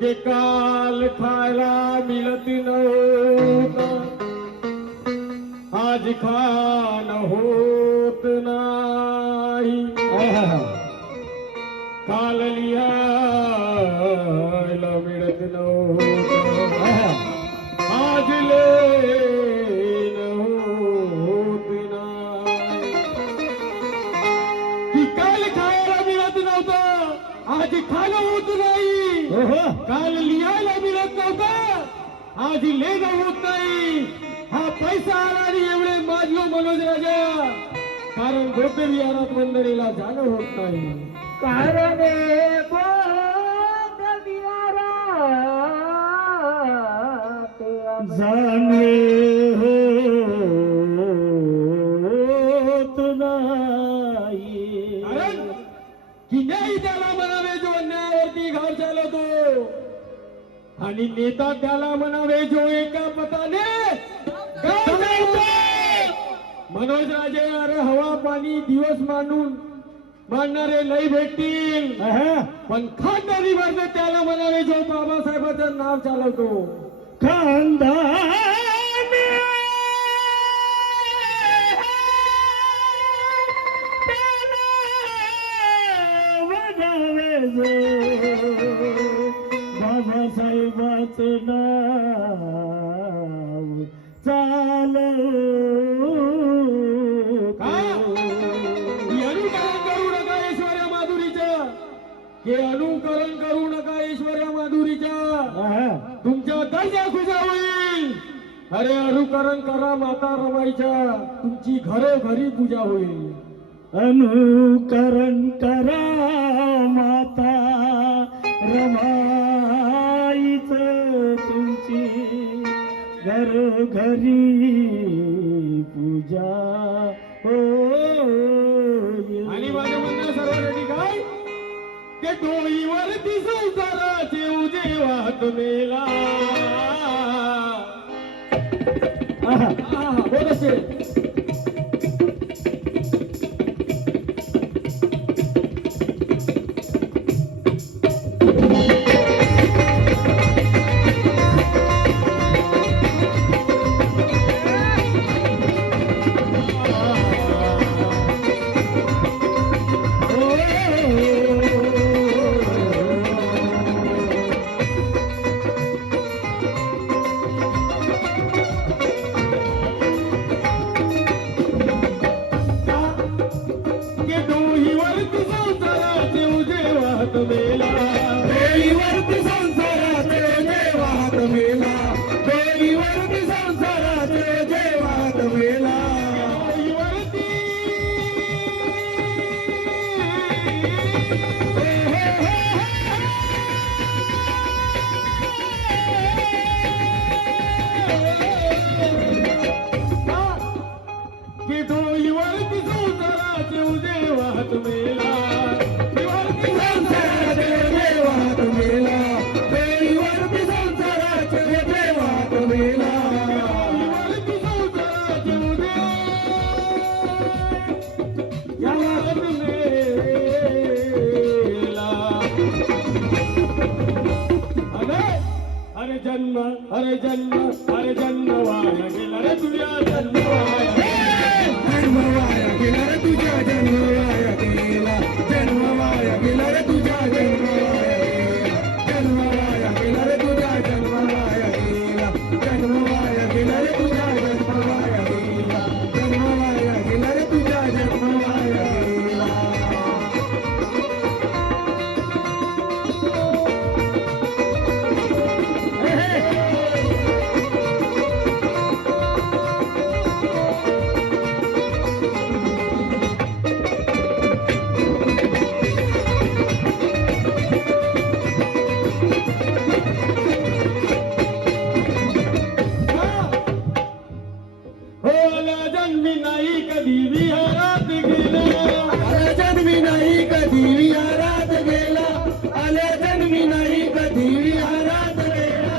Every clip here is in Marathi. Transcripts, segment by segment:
के काल खायला मिळत नव्हतं, आज खान होत नाही. काल लिहायला मिळत नव्हतं, आज लेन होत नाही. की काल खायला मिळत नव्हतं, आज खान होत नाही. काल लिहायला मिळत नव्हतं, आज लेन होत नाही. हा पैसा आला आणि एवढे माजलो मनोज राजा, कारण गोपे विहारात मंदिरीला जाणं होत नाही. कारण गोपे विहारात जाणे होत नाही. कारण की न्याय त्याला म्हणावे जो अन्यायावरती घाव चालवतो, आणि नेता त्याला म्हणावे जो एका पताने गाव चालवतो. मनोज राजे अरे हवा पाणी दिवस मांडणारे लई भेटतील, पण खानदानी वर्ग त्याला म्हणावे जो बाबासाहेबांचं नाव चालवतो. खानदानी बाबासाहेबांचं नाव चालवतो. अनुकरण करू नका ऐश्वर्या माधुरीच्या, तुमच्या दर्जा खुजा होईल. अरे अनुकरण करा माता रमाईच्या, तुमची घरोघरी पूजा होईल. अनुकरण करा माता रमाईच, तुमची घरोघरी पूजा हो. आणि माझं म्हणणं सर्वांसाठी काय ते डोळीवरती संसाराचे उजे वाहत मेला. होत असेल. डोळीवरती संसाराचे उजे वाहत मेला. डोळीवरती संसाराचे उजे वाहत मेला. डोळीवरती की डोळीवरती संसाराचे उजे वाहत मेला. अरे जन्म वाया गेला रे तुझ्या जन्म वाया गेला रे तुझ्या जन्म वाया गेला. जन्म वाया गेला रे तुझ्या जन्म वाया गेला रे तुझ्या जन्म वाया गेला. जन्म वाया गेला रे तुझ्या जन्म वाया गेला. जन्म वाया गेला रे तुझ्या जन्म वाया गेला. जन्मी नाही कधी विहारात गेला. आल्या जन्मी नाही कधी विहारात गेला. आल्या जन्मी नाही कधी विहारात गेला.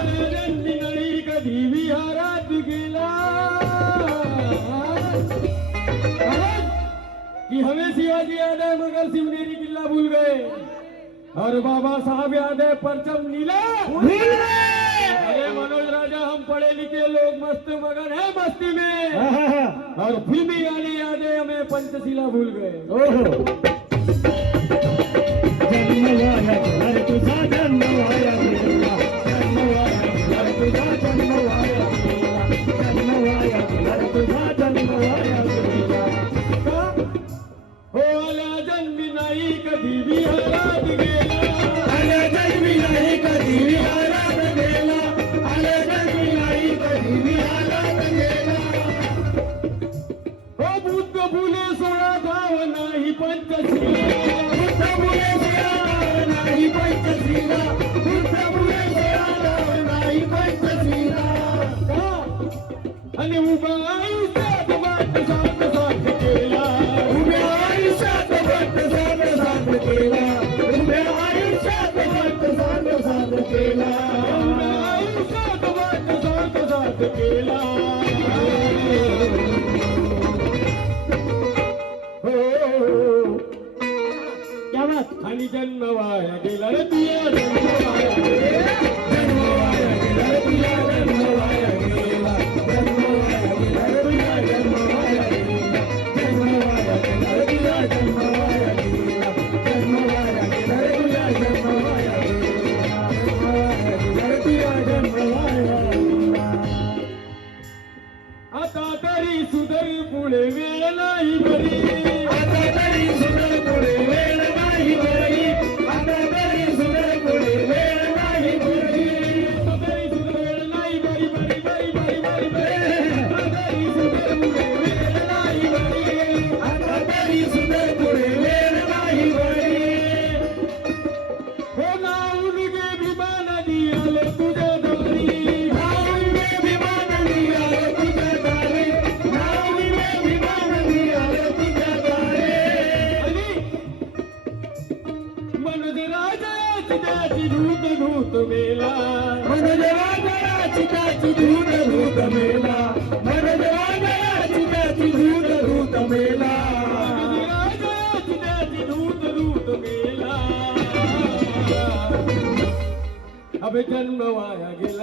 आल्या जन्मी नाही कधी विहारात गेला. कि हमें शिवाजी याद है मगर शिवनेरी किला भूल गए और बाबा साहब याद है परचम नीला भूल गए. अरे मनोज राजा हम पढ़े लिखे लोग मस्त मगन है मस्ती में और फिल्मी गाने याद है हमें पंचशीला भूल गए. जन्म वाया गेला तुझा जन्म वाया गेला. जन्म वाया गेला तुझा जन्म वाया गेला. जन्म वाया गेला तुझा जन्म वाया गेला. हो आल्या जन्मी नाही कधी विहारात गेला. आल्या जन्मी नाही कधी विहारात गेला. आल्या जन्मी नाही कधी विहारात गेला. हो बुद्ध फुले 16 गाव नाही पंचशीला. बुद्ध फुले 16 गाव नाही पंचशीला. बुद्ध फुले 16 गाव नाही पंचशीला. आणि उभा आयुष्यात वाट साथ साथ केला. उभ्या आयुष्यात वाट साथ साथ केला. उभ्या आयुष्यात वाट साथ साथ केला. उभ्या आयुष्यात वाट साथ साथ केला. आणि जन्म वाया गेला रे तुझ्या जन्म वाया गेला. जन्म वाया गेला रे तुझ्या जन्म वाया गेला. जन्म वाया गेला रे तुझ्या जन्म वाया गेला. जन्म वाया गेला रे तुझ्या जन्म वाया गेला. जन्म वाया गेला रे तुझ्या जन्म वाया गेला. जन्म वाया गेला रे तुझ्या जन्म वाया गेला. आता तरी सुधर पुढे वेळ नाही बरी. आता तरी सुधर पुढे वेळ नाही बरी. आता तरी सुधर पुढे वेळ नाही बरी. मन जेव्हा गया चिताची धूत धूत मेला मन जेव्हा गया चिताची धूत धूत मेला चिताची धूत धूत मेला अब जन्म वाया गेला